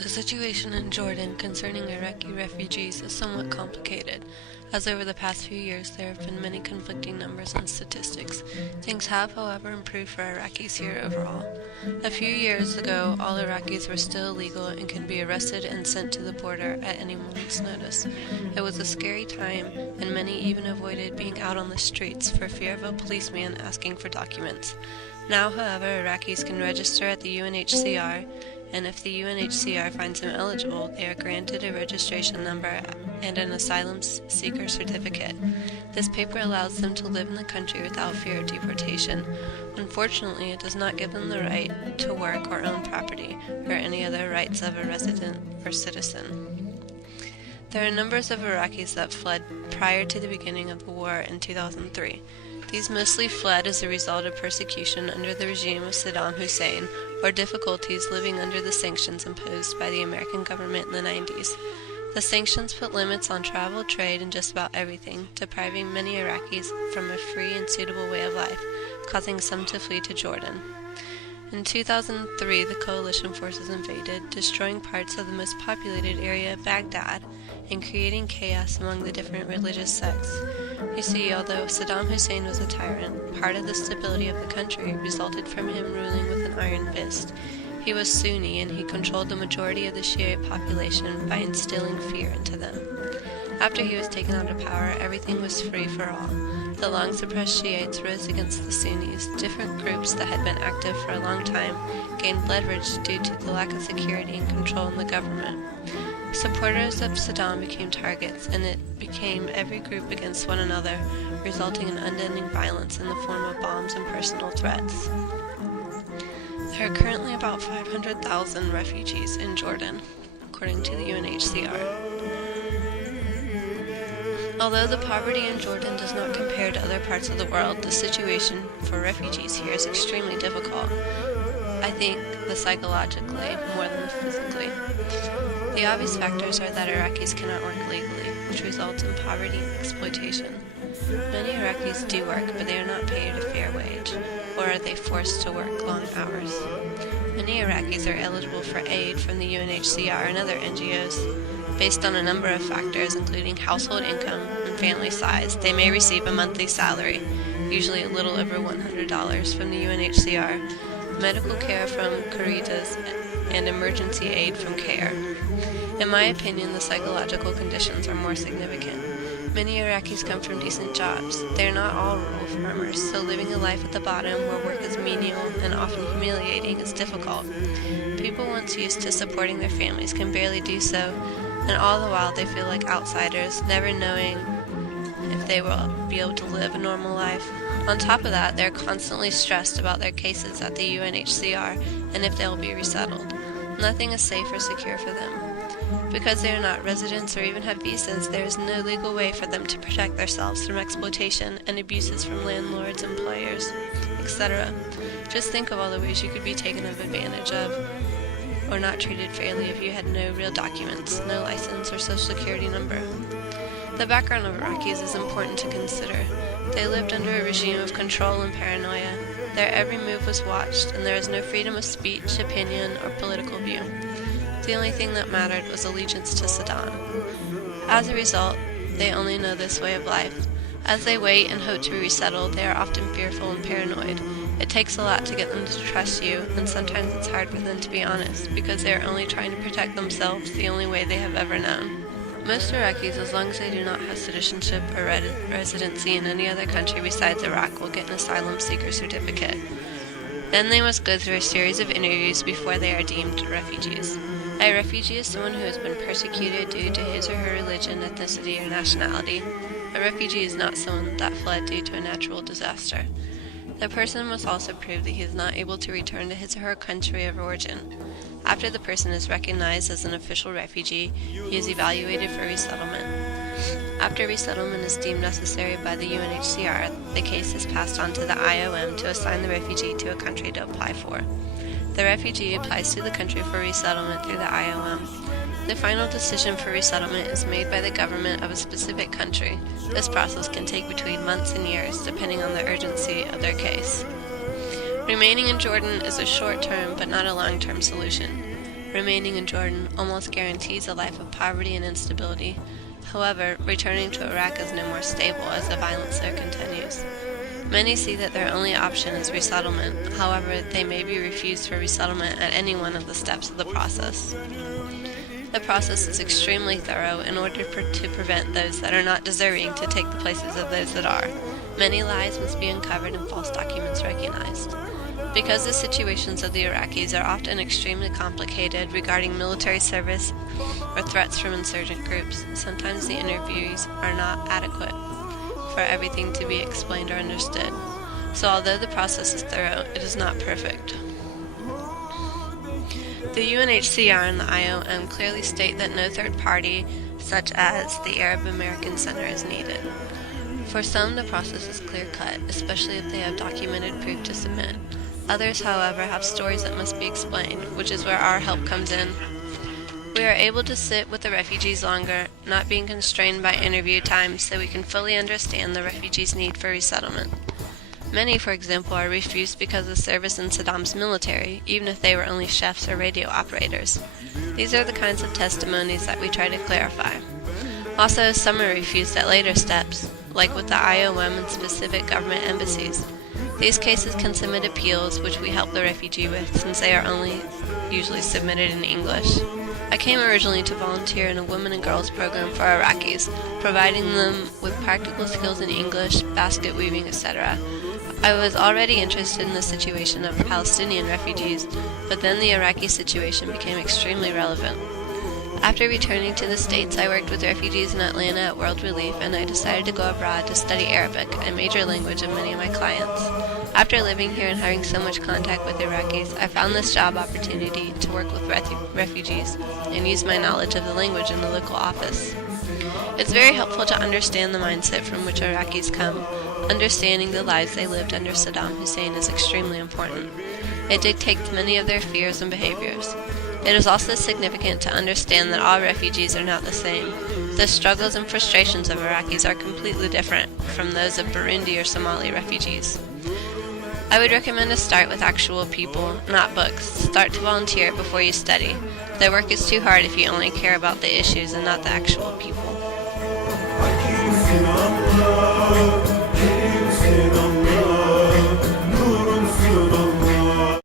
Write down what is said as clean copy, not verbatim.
The situation in Jordan concerning Iraqi refugees is somewhat complicated, as over the past few years there have been many conflicting numbers and statistics. Things have, however, improved for Iraqis here overall. A few years ago, all Iraqis were still illegal and could be arrested and sent to the border at any moment's notice. It was a scary time, and many even avoided being out on the streets for fear of a policeman asking for documents. Now, however, Iraqis can register at the UNHCR, and if the UNHCR finds them eligible, they are granted a registration number and an asylum seeker certificate. This paper allows them to live in the country without fear of deportation. Unfortunately, it does not give them the right to work or own property, or any other rights of a resident or citizen. There are numbers of Iraqis that fled prior to the beginning of the war in 2003. These mostly fled as a result of persecution under the regime of Saddam Hussein, or difficulties living under the sanctions imposed by the American government in the 90s. The sanctions put limits on travel, trade, and just about everything, depriving many Iraqis from a free and suitable way of life, causing some to flee to Jordan. In 2003, the coalition forces invaded, destroying parts of the most populated area, Baghdad, and creating chaos among the different religious sects. You see, although Saddam Hussein was a tyrant, part of the stability of the country resulted from him ruling with an iron fist. He was Sunni, and he controlled the majority of the Shiite population by instilling fear into them. After he was taken out of power, everything was free for all. The long-suppressed Shiites rose against the Sunnis. Different groups that had been active for a long time gained leverage due to the lack of security and control in the government. Supporters of Saddam became targets, and it became every group against one another, resulting in unending violence in the form of bombs and personal threats. There are currently about 500,000 refugees in Jordan, according to the UNHCR. Although the poverty in Jordan does not compare to other parts of the world, the situation for refugees here is extremely difficult. I think the psychologically more than the physically. The obvious factors are that Iraqis cannot work legally, which results in poverty and exploitation. Many Iraqis do work, but they are not paid a fair wage, or are they forced to work long hours. Many Iraqis are eligible for aid from the UNHCR and other NGOs. Based on a number of factors, including household income and family size, they may receive a monthly salary, usually a little over $100 from the UNHCR, medical care from Caritas, and emergency aid from CARE. In my opinion, the psychological conditions are more significant. Many Iraqis come from decent jobs. They are not all rural farmers, so living a life at the bottom where work is menial and often humiliating is difficult. People once used to supporting their families can barely do so, and all the while they feel like outsiders, never knowing if they will be able to live a normal life. On top of that, they're constantly stressed about their cases at the UNHCR and if they will be resettled. Nothing is safe or secure for them. Because they are not residents or even have visas, there is no legal way for them to protect themselves from exploitation and abuses from landlords, employers, etc. Just think of all the ways you could be taken advantage of or not treated fairly if you had no real documents, no license or social security number. The background of Iraqis is important to consider. They lived under a regime of control and paranoia. Their every move was watched, and there is no freedom of speech, opinion, or political view. The only thing that mattered was allegiance to Saddam. As a result, they only know this way of life. As they wait and hope to be resettled, they are often fearful and paranoid. It takes a lot to get them to trust you, and sometimes it's hard for them to be honest, because they are only trying to protect themselves the only way they have ever known. Most Iraqis, as long as they do not have citizenship or residency in any other country besides Iraq, will get an asylum seeker certificate. Then they must go through a series of interviews before they are deemed refugees. A refugee is someone who has been persecuted due to his or her religion, ethnicity, or nationality. A refugee is not someone that fled due to a natural disaster. The person must also prove that he is not able to return to his or her country of origin. After the person is recognized as an official refugee, he is evaluated for resettlement. After resettlement is deemed necessary by the UNHCR, the case is passed on to the IOM to assign the refugee to a country to apply for. The refugee applies to the country for resettlement through the IOM. The final decision for resettlement is made by the government of a specific country. This process can take between months and years, depending on the urgency of their case. Remaining in Jordan is a short-term but not a long-term solution. Remaining in Jordan almost guarantees a life of poverty and instability. However, returning to Iraq is no more stable as the violence there continues. Many see that their only option is resettlement. However, they may be refused for resettlement at any one of the steps of the process. The process is extremely thorough in order to prevent those that are not deserving to take the places of those that are. Many lies must be uncovered and false documents recognized. Because the situations of the Iraqis are often extremely complicated regarding military service or threats from insurgent groups, sometimes the interviews are not adequate for everything to be explained or understood. So although the process is thorough, it is not perfect. The UNHCR and the IOM clearly state that no third party, such as the Arab American Center, is needed. For some, the process is clear-cut, especially if they have documented proof to submit. Others, however, have stories that must be explained, which is where our help comes in. We are able to sit with the refugees longer, not being constrained by interview time, so we can fully understand the refugees' need for resettlement. Many, for example, are refused because of service in Saddam's military, even if they were only chefs or radio operators. These are the kinds of testimonies that we try to clarify. Also, some are refused at later steps, like with the IOM and specific government embassies. These cases can submit appeals, which we help the refugee with, since they are only usually submitted in English. I came originally to volunteer in a women and girls program for Iraqis, providing them with practical skills in English, basket weaving, etc. I was already interested in the situation of Palestinian refugees, but then the Iraqi situation became extremely relevant. After returning to the States, I worked with refugees in Atlanta at World Relief, and I decided to go abroad to study Arabic, a major language of many of my clients. After living here and having so much contact with Iraqis, I found this job opportunity to work with refugees and use my knowledge of the language in the local office. It's very helpful to understand the mindset from which Iraqis come. Understanding the lives they lived under Saddam Hussein is extremely important. It dictates many of their fears and behaviors. It is also significant to understand that all refugees are not the same. The struggles and frustrations of Iraqis are completely different from those of Burundi or Somali refugees. I would recommend to start with actual people, not books. Start to volunteer before you study. The work is too hard if you only care about the issues and not the actual people.